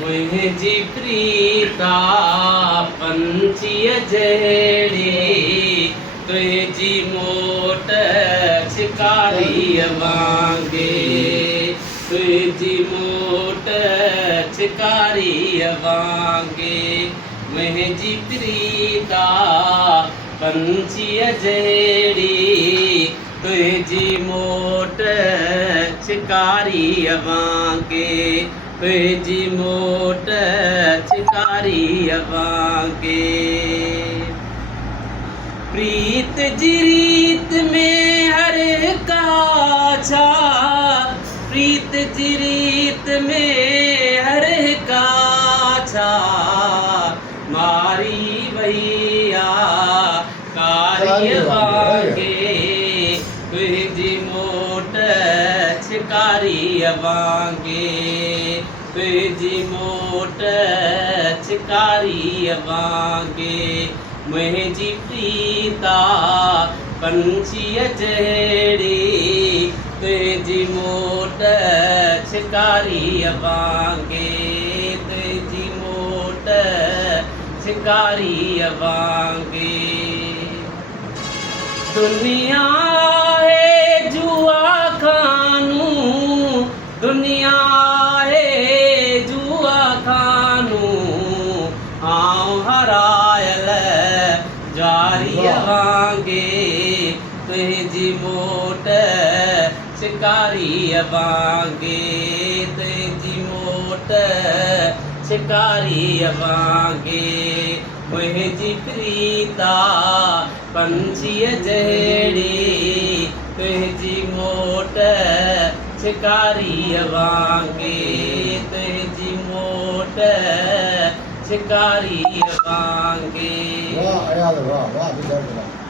मुंहिंजी प्रीता पंछीअ जहिड़ी तुंहिंजी मोट छिकारीअ वांगे तुंहिंजी मोट छिकारीअ वांगे मुंहिंजी प्रीता पंछीअ जहिड़ी तुंहिंजी मोट छिकारीअ वांगे तुंहिंजी मोट छिकारीअ वांगे प्रीत जी रीत में हर का छा प्रीत जी रीत में हर का छा मारी भैया कारीअ वांगे तुंहिंजी मोट छिकारीअ वांगे तुंहिंजी मोट छिकारीअ वांगे मुंहिंजी प्रीता पंछीअ जहिड़ी तुंहिंजी मोट छिकारीअ वांगे तुंहिंजी मोट छिकारीअ वांगे दुनिया है जुआ खानू दुनिया है जुआ खानू आऊं हरायल जारीअ वांगे तुंहिंजी मोट छिकारीअ वांगे तुंहिंजी मोट छिकारीअ वांगे मुंहिंजी प्रीता पंछीअ जहिड़ी तुंहिंजी मोट छिकारीअ वांगे तुंहिंजी मोट छिकारीअ वांगे वाह यार वाह वाह